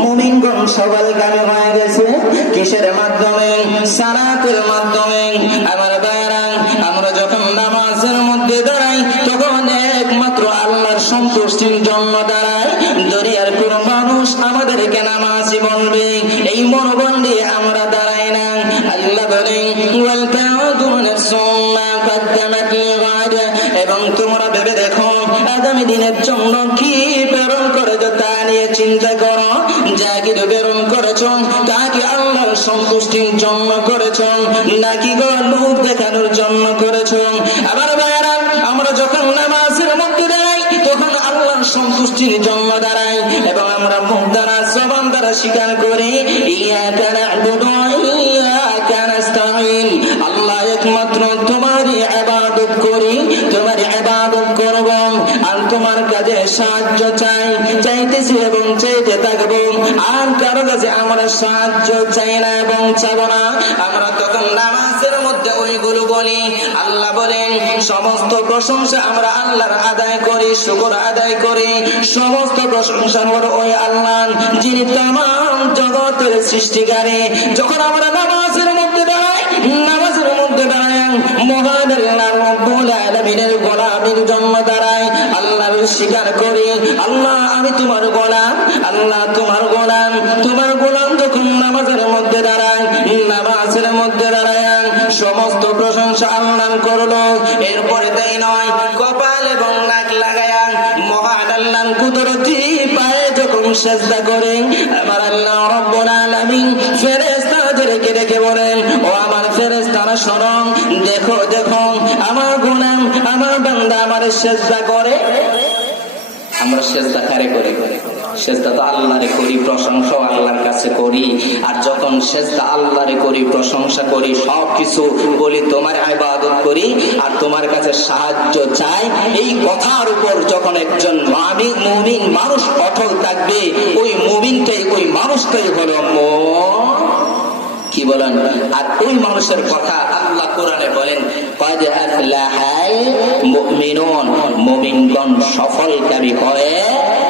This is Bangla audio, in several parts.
মুমিনগণ সকালগামী হয়ে গেছে কিসের মাধ্যমে? সালাতের মাধ্যমে। আমার ভাইরা, আমরা যখন নামাজের মধ্যে দাঁড়াই তখন একমাত্র আল্লাহর সন্তুষ্টির জন্য দাঁড়াই। দুনিয়ার কোন মানুষ আমাদেরকে নামাজি বলবে এই মনোবল নিয়ে আমরা দাঁড়াই না। আল্লাহ বলেন ওয়াল তা'উদু নাফসুম মা কদ্দামাত লিগাদ, এবং তোমরা ভেবে দেখো আগামী দিনের জন্য কি প্রেরণ করেছো তা নিয়ে চিন্তা করো। যা কিছু প্রেরণ করেছো তা কি আল্লাহর সন্তুষ্টির জন্য করেছো নাকি লোক দেখানোর জন্য করেছো? আবার ভাইরা, আমরা যখন নামাজের মধ্যে দাঁড়াই তখন আল্লাহর সন্তুষ্টির জন্য দাঁড়াই এবং আমরা মুখ দ্বারা জবান দ্বারা স্বীকার করি ইয়াকা না'বুদু ওয়া ইয়াকা নাস্তাঈন, আল্লাহ একমাত্র তোমারই ইবাদত করি, তোমারই ইবাদত করব আর তোমার কাছে সাহায্য চাইতেছি এবং চাইতে থাকবো। আর কারো কাছে আমরা সাহায্য চাই না এবং চাবো না। আমরা তখন নামাজের মধ্যে ওইগুলো বলি। আল্লাহ বলেন সমস্ত প্রশংসা আমরা আল্লাহর আদায় করি, শুকর আদায় করি। সমস্ত প্রশংসা হলো ওই আল্লাহ যিনি तमाम জগতের সৃষ্টিকারী। যখন আমরা নামাজের মধ্যে দাঁড়াই মহান আল্লাহ রব্বুল আলামিনের গোলামের জন্য দাঁড়াই, আল্লাহর স্বীকার করি আল্লাহ আমি তোমার গোলাম, আল্লাহ তোমার গোলাম। তোমার গোলাম যখন নামাজের মধ্যে দাঁড়ায় সমস্ত প্রশংসা আল্লাহ করলো। এরপরে তাই নয়, কপাল এবং নাক লাগায়া মহান আল্লাহর কুদরতি পায়ে যখন সিজদা করে আমার আল্লাহ রব্বুল আলামিন ফেরেশতাদেরকে ডেকে বলেন ও আমার ফেরেশতারা শোনো, দেখো আমার গোলাম আমার বান্দা আমার সিজদা করে। আমরা সিজদা কারে করি? সিজদা তো আল্লাহরে করি, প্রশংসা আল্লাহর কাছে করি। আর যখন সিজদা আল্লাহরে করি, প্রশংসা করি, সবকিছু বলি তোমার ইবাদত করি আর তোমার কাছে সাহায্য চাই, এই কথার উপর যখন একজন মুমিন মানুষ অটল থাকবে ওই মুমিনটাই ওই মানুষটাই হলো কি বলেন? আর ওই মানুষের কথা আল্লাহ কোরআনে বলেন ক্বাদ আফলাহাল মুমিনুন, মুমিনগণ সফলকামী হয়ে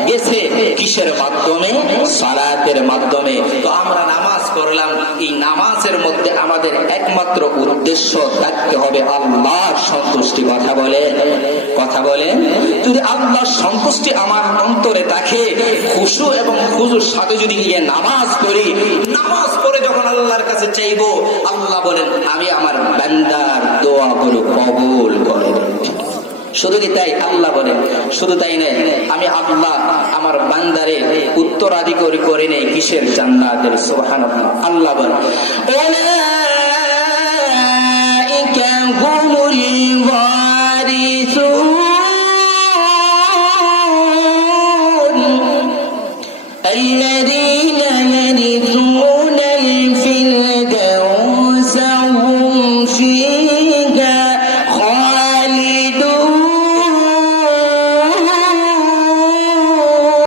গেছে। কিসের মাধ্যমে? সালাতের মাধ্যমে। তো আমরা নামাজ পড়লাম, এই নামাজের মধ্যে আমাদের একমাত্র উদ্দেশ্য থাকতে হবে আল্লাহর সন্তুষ্টি। কথা বলে যদি আল্লাহর সন্তুষ্টি আমার অন্তরে থাকে, খুশু এবং খুজুর সাথে যদি নামাজ পড়ি, নামাজ পড়ে যখন আল্লাহর কাছে চাইবো আল্লাহ বলেন আমি আমার বান্দার দোয়াগুলো কবুল করে। শুধু কি তাই? আল্লাহ বলেন শুধু তাই নয়, আমি আল্লাহ আমার বান্দারে উত্তরাধিকারী করে নেই কিসের? জান্নাতের। সুবহানাল্লাহ। আল্লাহ বলেন উলাইকা হুমুল ওয়ারিসুন الذين